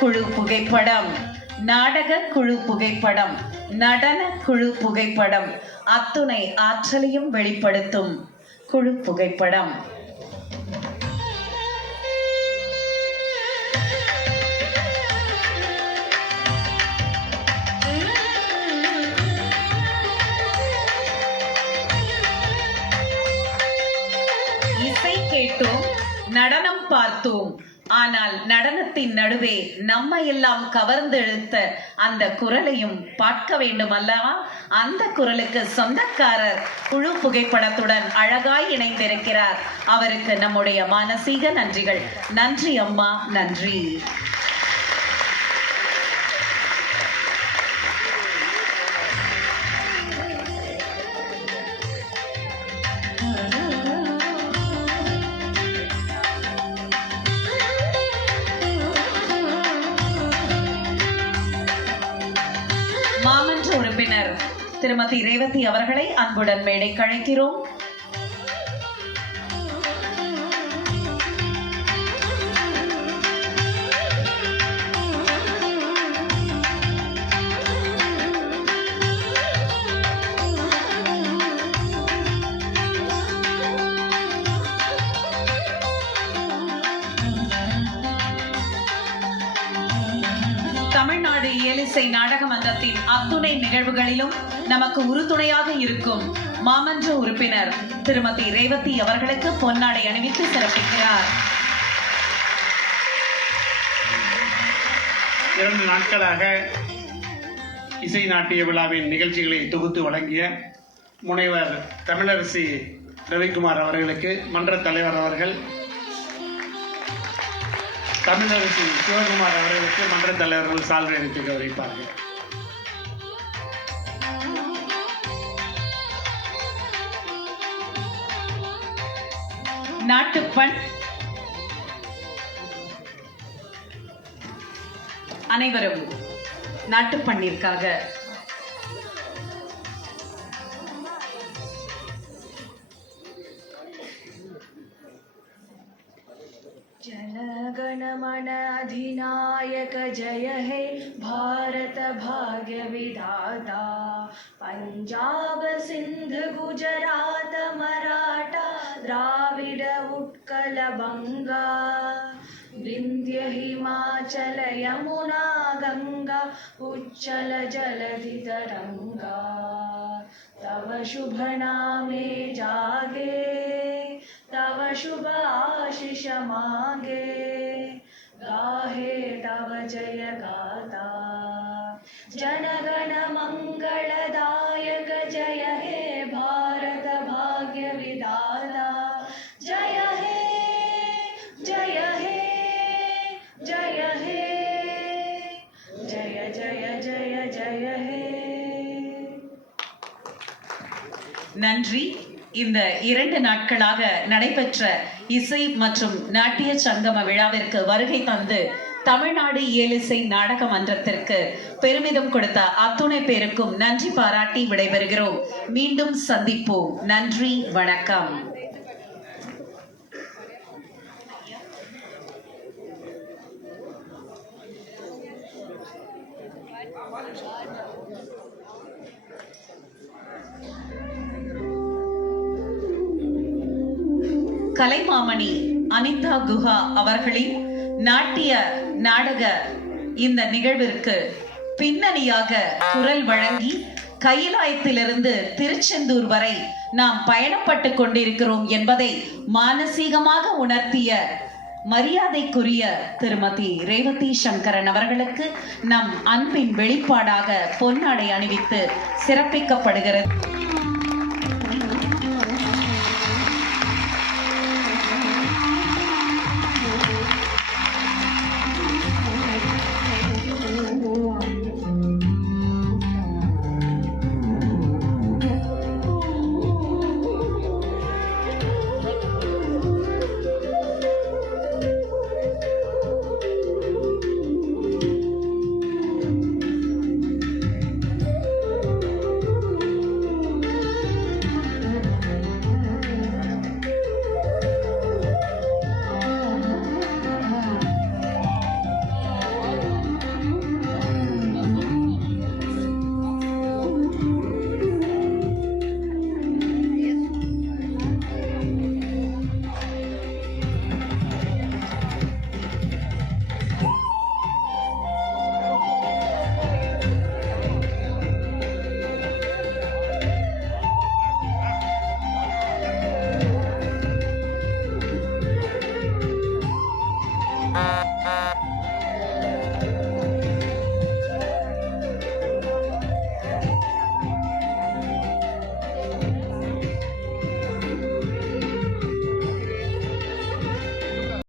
குழு புகைப்படம், நாடக குழு புகைப்படம், நடன குழு புகைப்படம், அத்துணை ஆற்றலையும் வெளிப்படுத்தும் குழு புகைப்படம். இசை கேட்டோம், நடனம் பார்த்தோம். ஆனால் நடனத்தின் நடுவே நம்மை எல்லாம் கவர்ந்து இழுத்த அந்த குரலையும் பார்க்க வேண்டும் அல்லவா? அந்த குரலுக்கு சொந்தக்காரர் குழு புகைப்படத்துடன் அழகாய் இணைந்திருக்கிறார். அவருக்கு நம்முடைய மானசீக நன்றிகள். நன்றி அம்மா, நன்றி. மாமன்ற உறுப்பினர் திருமதி ரேவதி அவர்களை அன்புடன் மேடைக்கு அழைக்கிறோம். தமிழ்நாடு இயலிசை நாடக மன்றத்தின் அத்துணை நிகழ்வுகளிலும் நமக்கு உறுதுணையாக இருக்கும் மாமன்ற உறுப்பினர் திருமதி ரேவதி அவர்களுக்கு பொன்னாடை அணிவித்து சிறப்பிக்கிறார். 2 நாட்களாக இசை நாட்டிய விழாவின் நிகழ்ச்சிகளை தொகுத்து வழங்கிய முனைவர் தமிழரசி ரவிக்குமார் அவர்களுக்கு மன்ற தலைவர் அவர்கள், தமிழரசி சிவகுமார் அவர்களுக்கு மன்ற தலைவர்கள் சால்வை அளித்து கௌரவிப்பார்கள். நாட்டுப்பண் அனைவரும் நாட்டுப்பண்ணிற்காக जनगणमन अधिनायक जय हे भारत भाग्य विधाता, पंजाब सिंध गुजरात मराठा द्राविड उत्कल बंगा, विंध्य हिमाचल यमुना गंगा उच्चल जलधि तरंगा, तव शुभ नामे जागे तव शुभ आशीष मांगे, गाहे तव जय गाथा, जनगण मंगलदायक जय हे भारत भाग्य विधाता, जय हे जय हे जय हे जय जय जय जय हे. நன்றி. இந்த 2 நாட்களாக நடைபெற்ற இசை மற்றும் நாட்டிய சங்கம விழாவிற்கு வருகை தந்து தமிழ்நாடு இயலிசை நாடக மன்றத்திற்கு பெருமிதம் கொடுத்த அத்துணை பேருக்கும் நன்றி பாராட்டி விடைபெறுகிறோம். மீண்டும் சந்திப்போம். நன்றி, வணக்கம். கலைமாமணி அனிதா குஹா அவர்களின் நாட்டிய நாடக இந்த நிகழ்விற்கு பின்னணியாக குரல் வழங்கி கைலாயத்திலிருந்து திருச்செந்தூர் வரை நாம் பயணப்பட்டு கொண்டிருக்கிறோம் என்பதை மானசீகமாக உணர்த்திய மரியாதைக்குரிய திருமதி ரேவதி சங்கரன் அவர்களுக்கு நம் அன்பின் வெளிப்பாடாக பொன்னாடை அணிவித்து சிறப்பிக்கப்படுகிறது.